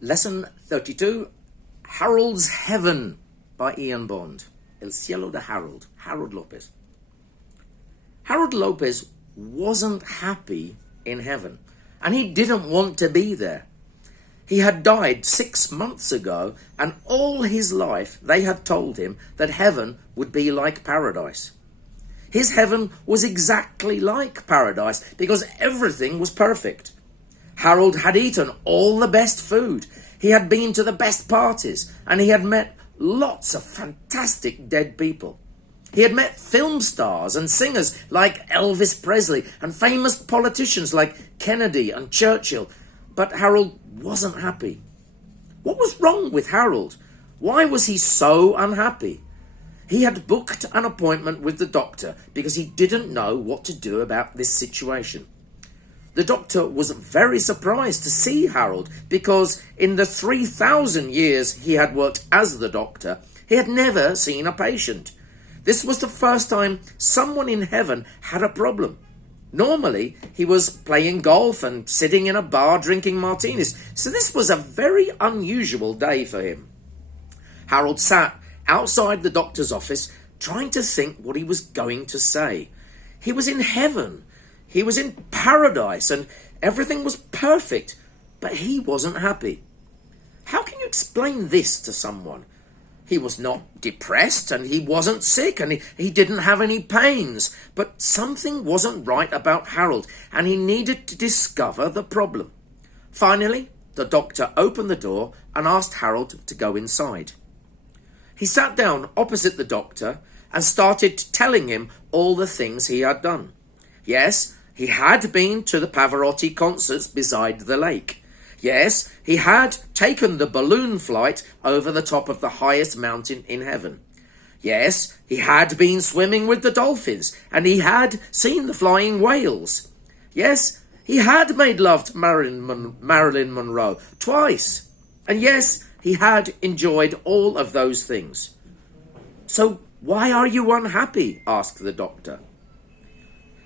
Lesson 32, Harold's Heaven by Ian Bond. El Cielo de Harold, Harold Lopez. Harold Lopez wasn't happy in heaven, and he didn't want to be there. He had died 6 months ago, and all his life they had told him that heaven would be like paradise. His heaven was exactly like paradise because everything was perfect. Harold had eaten all the best food, he had been to the best parties, and he had met lots of fantastic dead people. He had met film stars and singers like Elvis Presley and famous politicians like Kennedy and Churchill, but Harold wasn't happy. What was wrong with Harold? Why was he so unhappy? He had booked an appointment with the doctor because he didn't know what to do about this situation. The doctor was very surprised to see Harold because in the 3,000 years he had worked as the doctor, he had never seen a patient. This was the first time someone in heaven had a problem. Normally, he was playing golf and sitting in a bar drinking martinis, so this was a very unusual day for him. Harold sat outside the doctor's office trying to think what he was going to say. He was in heaven. He was in paradise and everything was perfect, but he wasn't happy. How can you explain this to someone? He was not depressed and he wasn't sick and he didn't have any pains, but something wasn't right about Harold and he needed to discover the problem. Finally, the doctor opened the door and asked Harold to go inside. He sat down opposite the doctor and started telling him all the things he had done. Yes, he had been to the Pavarotti concerts beside the lake. Yes, he had taken the balloon flight over the top of the highest mountain in heaven. Yes, he had been swimming with the dolphins, and he had seen the flying whales. Yes, he had made love to Marilyn Monroe twice. And yes, he had enjoyed all of those things. So why are you unhappy? Asked the doctor.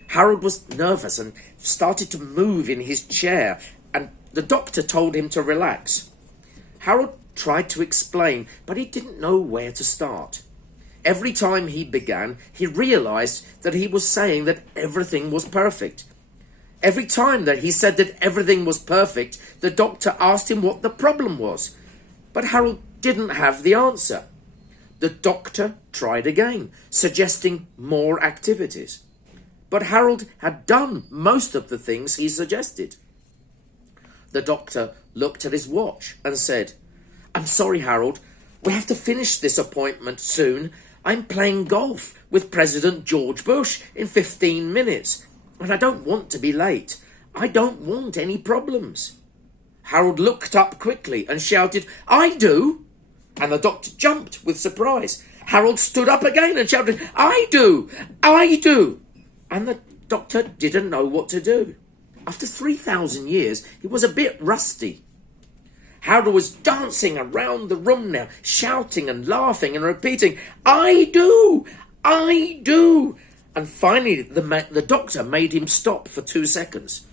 Harold was nervous and started to move in his chair, and the doctor told him to relax. Harold tried to explain, but he didn't know where to start. Every time he began, he realized that he was saying that everything was perfect. Every time that he said that everything was perfect, the doctor asked him what the problem was. But Harold didn't have the answer. The doctor tried again, suggesting more activities. But Harold had done most of the things he suggested. The doctor looked at his watch and said, "I'm sorry, Harold, we have to finish this appointment soon. I'm playing golf with President George Bush in 15 minutes, and I don't want to be late. I don't want any problems." Harold looked up quickly and shouted, "I do!" And the doctor jumped with surprise. Harold stood up again and shouted, "I do! I do!" And the doctor didn't know what to do. After 3,000 years, he was a bit rusty. Harold was dancing around the room now, shouting and laughing and repeating, "I do! I do!" And finally, the doctor made him stop for 2 seconds.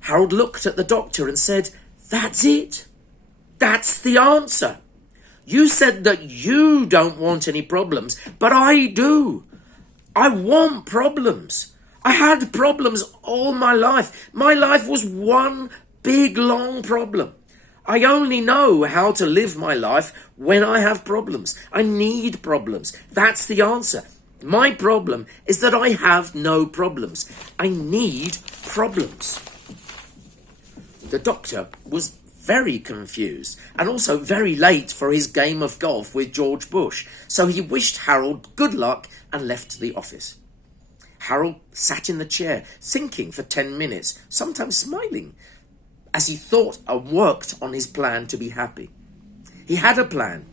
Harold looked at the doctor and said, "That's it. That's the answer. You said that you don't want any problems, but I do. I want problems. I had problems all my life. My life was one big, long problem. I only know how to live my life when I have problems. I need problems. That's the answer. My problem is that I have no problems. I need problems." The doctor was very confused and also very late for his game of golf with George Bush, so he wished Harold good luck and left the office. Harold sat in the chair, thinking for 10 minutes, sometimes smiling, as he thought and worked on his plan to be happy. He had a plan,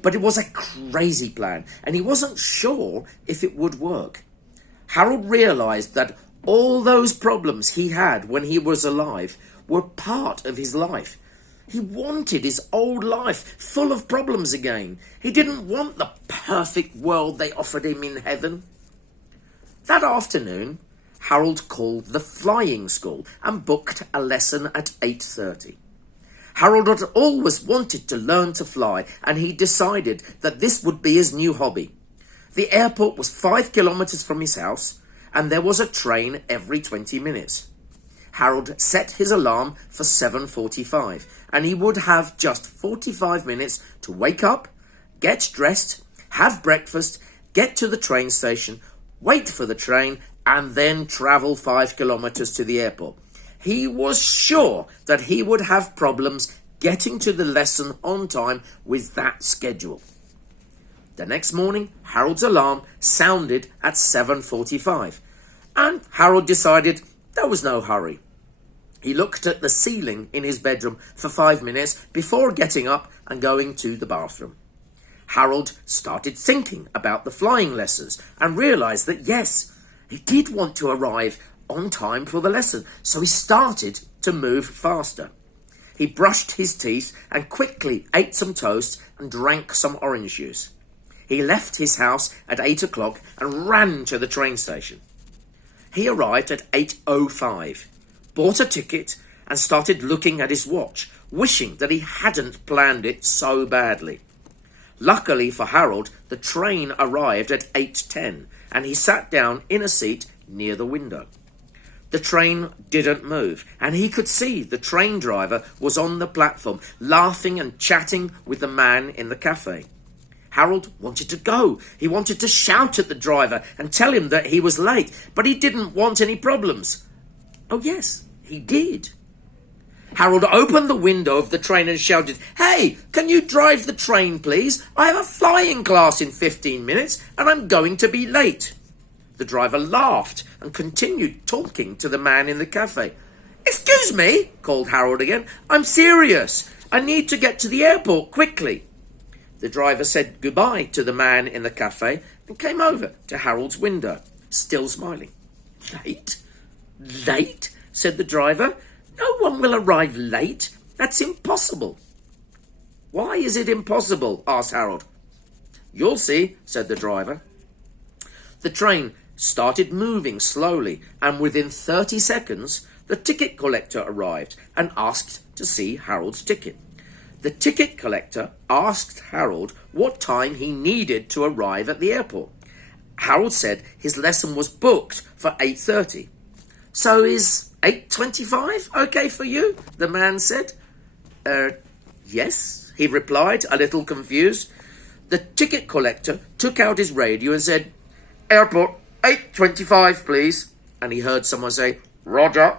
but it was a crazy plan, and he wasn't sure if it would work. Harold realized that all those problems he had when he was alive were part of his life. He wanted his old life full of problems again. He didn't want the perfect world they offered him in heaven. That afternoon, Harold called the flying school and booked a lesson at 8:30. Harold had always wanted to learn to fly, and he decided that this would be his new hobby. The airport was 5 kilometers from his house, and there was a train every 20 minutes. Harold set his alarm for 7:45, and he would have just 45 minutes to wake up, get dressed, have breakfast, get to the train station, wait for the train, and then travel 5 kilometers to the airport. He was sure that he would have problems getting to the lesson on time with that schedule. The next morning, Harold's alarm sounded at 7:45, and Harold decided there was no hurry. He looked at the ceiling in his bedroom for 5 minutes before getting up and going to the bathroom. Harold started thinking about the flying lessons and realized that yes, he did want to arrive on time for the lesson, so he started to move faster. He brushed his teeth and quickly ate some toast and drank some orange juice. He left his house at 8 o'clock and ran to the train station. He arrived at 8:05, bought a ticket, and started looking at his watch, wishing that he hadn't planned it so badly. Luckily for Harold, the train arrived at 8:10, and he sat down in a seat near the window. The train didn't move, and he could see the train driver was on the platform, laughing and chatting with the man in the cafe. Harold wanted to go. He wanted to shout at the driver and tell him that he was late, but he didn't want any problems. Oh yes, he did. Harold opened the window of the train and shouted, "Hey, can you drive the train, please? I have a flying class in 15 minutes and I'm going to be late." The driver laughed and continued talking to the man in the cafe. "Excuse me," called Harold again. "I'm serious. I need to get to the airport quickly." The driver said goodbye to the man in the cafe and came over to Harold's window, still smiling. "Late? Late?" said the driver. "No one will arrive late. That's impossible." "Why is it impossible?" asked Harold. "You'll see," said the driver. The train started moving slowly, and within 30 seconds, the ticket collector arrived and asked to see Harold's ticket. The ticket collector asked Harold what time he needed to arrive at the airport. Harold said his lesson was booked for 8:30. "So is 8:25 okay for you?" the man said. Yes, he replied, a little confused. The ticket collector took out his radio and said, "Airport, 8:25, please." And he heard someone say, "Roger."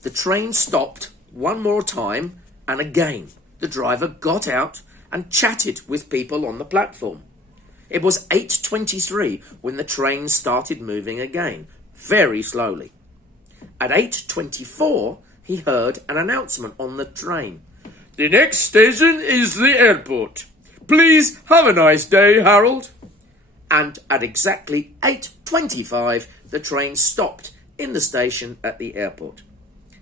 The train stopped one more time, and again the driver got out and chatted with people on the platform. It was 8:23 when the train started moving again, very slowly. At 8:24, he heard an announcement on the train. "The next station is the airport. Please have a nice day, Harold." And at exactly 8:25, the train stopped in the station at the airport.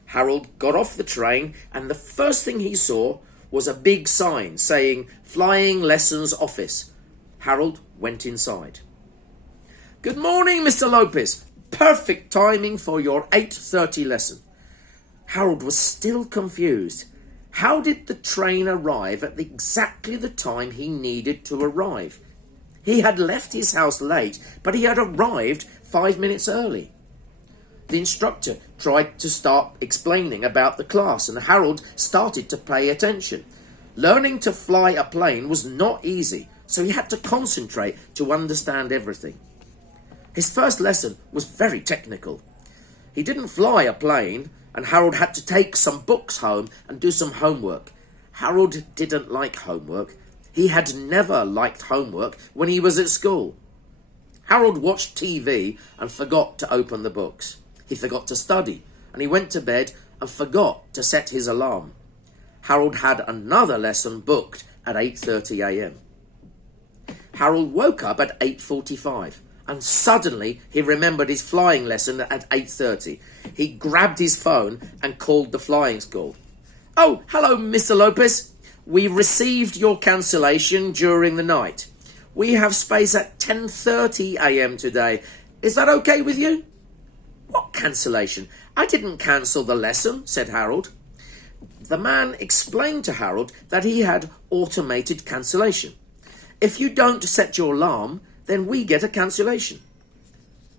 Harold got off the train, and the first thing he saw was a big sign saying "Flying Lessons Office." Harold went inside. "Good morning, Mr. Lopez. Perfect timing for your 8:30 lesson." Harold was still confused. How did the train arrive at exactly the time he needed to arrive? He had left his house late, but he had arrived 5 minutes early. The instructor tried to start explaining about the class, and Harold started to pay attention. Learning to fly a plane was not easy, so he had to concentrate to understand everything. His first lesson was very technical. He didn't fly a plane, and Harold had to take some books home and do some homework. Harold didn't like homework. He had never liked homework when he was at school. Harold watched TV and forgot to open the books. He forgot to study, and he went to bed and forgot to set his alarm. Harold had another lesson booked at 8:30 a.m. Harold woke up at 8:45, and suddenly he remembered his flying lesson at 8:30. He grabbed his phone and called the flying school. "Oh, hello, Mr. Lopez. We received your cancellation during the night. We have space at 10:30 a.m. today. Is that okay with you?" "What cancellation? I didn't cancel the lesson," said Harold. The man explained to Harold that he had automated cancellation. If you don't set your alarm, then we get a cancellation.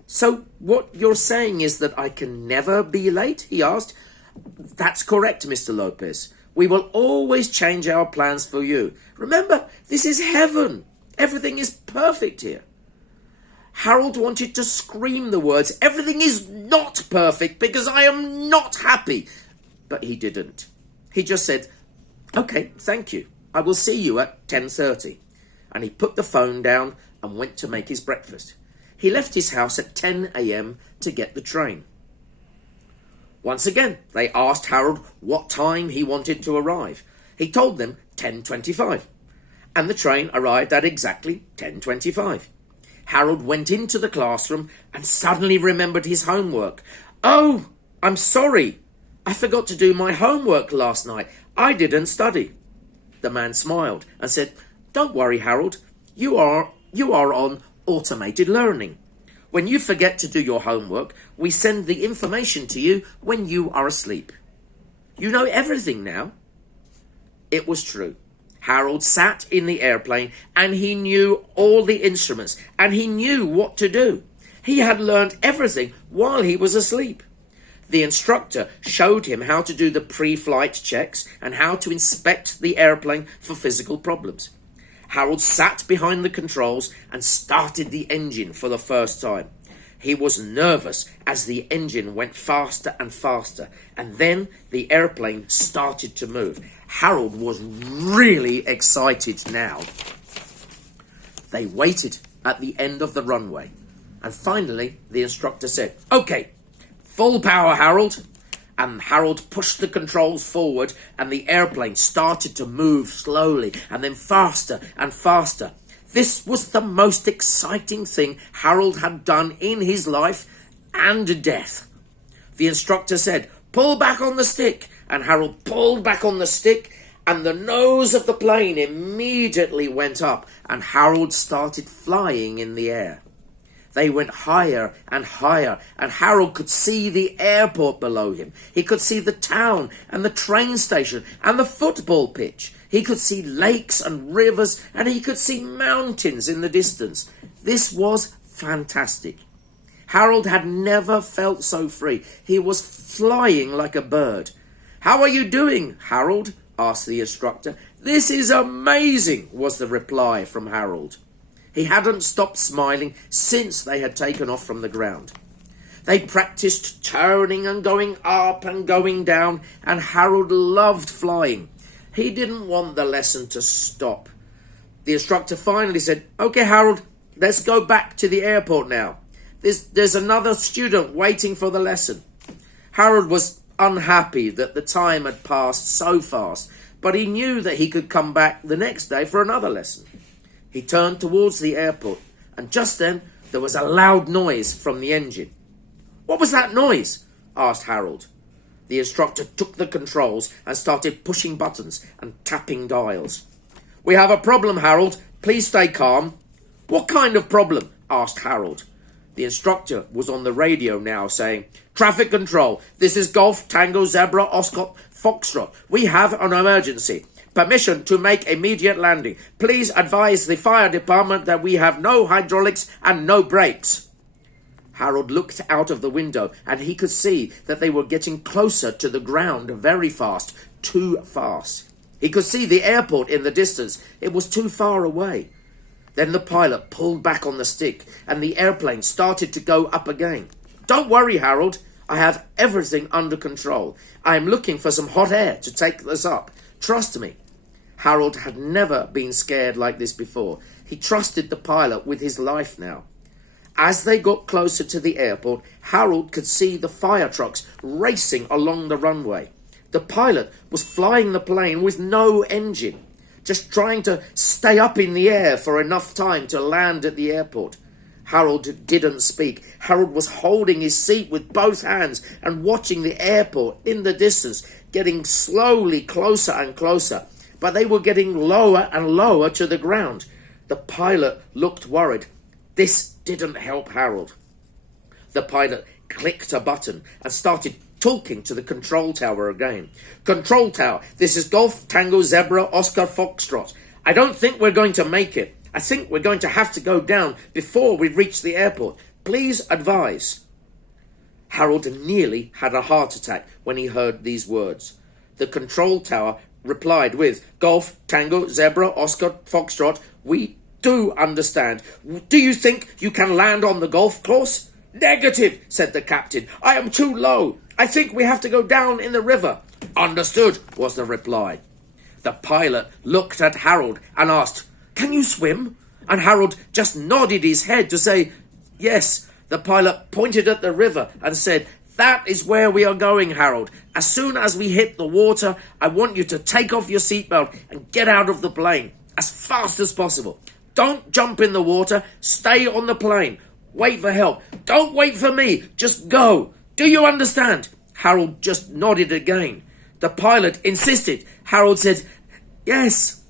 So what you're saying is that I can never be late? He asked. That's correct, Mr. Lopez. We will always change our plans for you. Remember, this is heaven. Everything is perfect here. Harold wanted to scream the words, everything is not perfect because I am not happy. But he didn't. He just said, okay, thank you. I will see you at 10:30. And he put the phone down and went to make his breakfast. He left his house at 10 a.m. to get the train. Once again, they asked Harold what time he wanted to arrive. He told them 10:25. And the train arrived at exactly 10:25. Harold went into the classroom and suddenly remembered his homework. Oh, I'm sorry. I forgot to do my homework last night. I didn't study. The man smiled and said, don't worry, Harold. You are on automated learning. When you forget to do your homework, we send the information to you when you are asleep. You know everything now. It was true. Harold sat in the airplane and he knew all the instruments and he knew what to do. He had learned everything while he was asleep. The instructor showed him how to do the pre-flight checks and how to inspect the airplane for physical problems. Harold sat behind the controls and started the engine for the first time. He was nervous as the engine went faster and faster, and then the airplane started to move. Harold was really excited now. They waited at the end of the runway, and finally the instructor said, okay, full power, Harold. And Harold pushed the controls forward and the airplane started to move slowly and then faster and faster. This was the most exciting thing Harold had done in his life and death. The instructor said, pull back on the stick. And Harold pulled back on the stick and the nose of the plane immediately went up and Harold started flying in the air. They went higher and higher, and Harold could see the airport below him. He could see the town and the train station and the football pitch. He could see lakes and rivers, and he could see mountains in the distance. This was fantastic. Harold had never felt so free. He was flying like a bird. How are you doing, Harold? Asked the instructor. This is amazing, was the reply from Harold. He hadn't stopped smiling since they had taken off from the ground. They practiced turning and going up and going down, and Harold loved flying. He didn't want the lesson to stop. The instructor finally said, okay, Harold, let's go back to the airport now. There's another student waiting for the lesson. Harold was unhappy that the time had passed so fast, but he knew that he could come back the next day for another lesson. He turned towards the airport, and just then there was a loud noise from the engine. What was that noise? Asked Harold. The instructor took the controls and started pushing buttons and tapping dials. We have a problem, Harold. Please stay calm. What kind of problem? Asked Harold. The instructor was on the radio now saying, traffic control, this is Golf Tango Zebra Oscar Foxtrot. We have an emergency. Permission to make immediate landing. Please advise the fire department that we have no hydraulics and no brakes. Harold looked out of the window and he could see that they were getting closer to the ground very fast, too fast. He could see the airport in the distance. It was too far away. Then the pilot pulled back on the stick and the airplane started to go up again. Don't worry, Harold. I have everything under control. I am looking for some hot air to take us up. Trust me. Harold had never been scared like this before. He trusted the pilot with his life now. As they got closer to the airport, Harold could see the fire trucks racing along the runway. The pilot was flying the plane with no engine, just trying to stay up in the air for enough time to land at the airport. Harold didn't speak. Harold was holding his seat with both hands and watching the airport in the distance, getting slowly closer and closer. But they were getting lower and lower to the ground. The pilot looked worried. This didn't help Harold. The pilot clicked a button and started talking to the control tower again. Control tower, this is Golf Tango Zebra Oscar Foxtrot. I don't think we're going to make it. I think we're going to have to go down before we reach the airport. Please advise. Harold nearly had a heart attack when he heard these words. The control tower replied with, Golf Tango Zebra Oscar Foxtrot, we do understand. Do you think you can land on the golf course? Negative, said the captain. I am too low. I think we have to go down in the river. Understood, was the reply. The pilot looked at Harold and asked, Can you swim? And Harold just nodded his head to say, Yes. The pilot pointed at the river and said, That is where we are going, Harold. As soon as we hit the water, I want you to take off your seatbelt and get out of the plane as fast as possible. Don't jump in the water. Stay on the plane. Wait for help. Don't wait for me. Just go. Do you understand? Harold just nodded again. The pilot insisted. Harold said, Yes.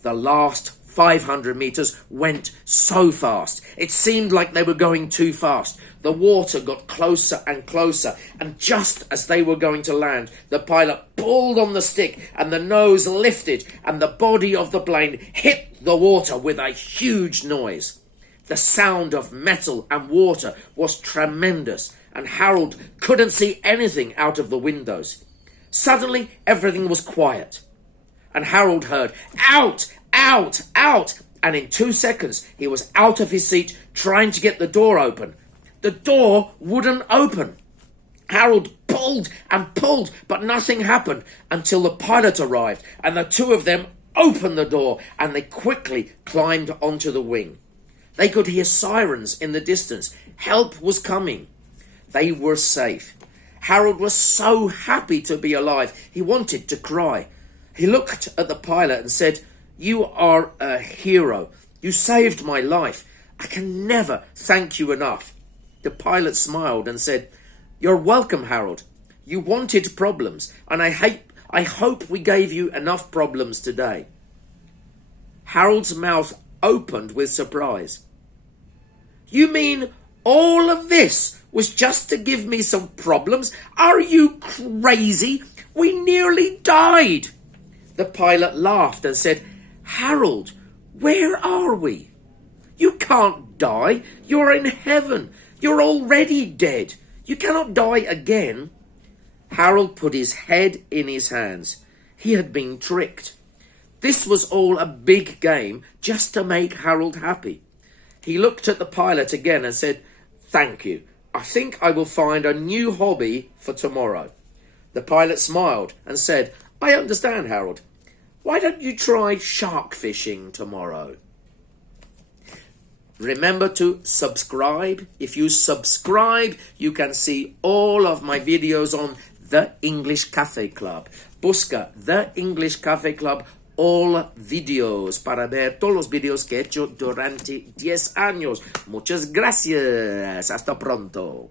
The last 500 meters went so fast. It seemed like they were going too fast. The water got closer and closer, and just as they were going to land, the pilot pulled on the stick and the nose lifted and the body of the plane hit the water with a huge noise. The sound of metal and water was tremendous, and Harold couldn't see anything out of the windows. Suddenly, everything was quiet, and Harold heard, Out! Out! Out! And in 2 seconds, he was out of his seat trying to get the door open. The door wouldn't open. Harold pulled and pulled, but nothing happened until the pilot arrived, and the two of them opened the door, and they quickly climbed onto the wing. They could hear sirens in the distance. Help was coming. They were safe. Harold was so happy to be alive, he wanted to cry. He looked at the pilot and said, You are a hero. You saved my life. I can never thank you enough. The pilot smiled and said, You're welcome, Harold. You wanted problems, and I hope we gave you enough problems today. Harold's mouth opened with surprise. You mean all of this was just to give me some problems? Are you crazy? We nearly died. The pilot laughed and said, Harold, where are we? You can't die. You're in heaven. You're already dead. You cannot die again. Harold put his head in his hands. He had been tricked. This was all a big game just to make Harold happy. He looked at the pilot again and said, Thank you. I think I will find a new hobby for tomorrow. The pilot smiled and said, I understand, Harold. Why don't you try shark fishing tomorrow? Remember to subscribe. If you subscribe, you can see all of my videos on The English Cafe Club. Busca The English Cafe Club, all videos, para ver todos los videos que he hecho durante 10 años. Muchas gracias. Hasta pronto.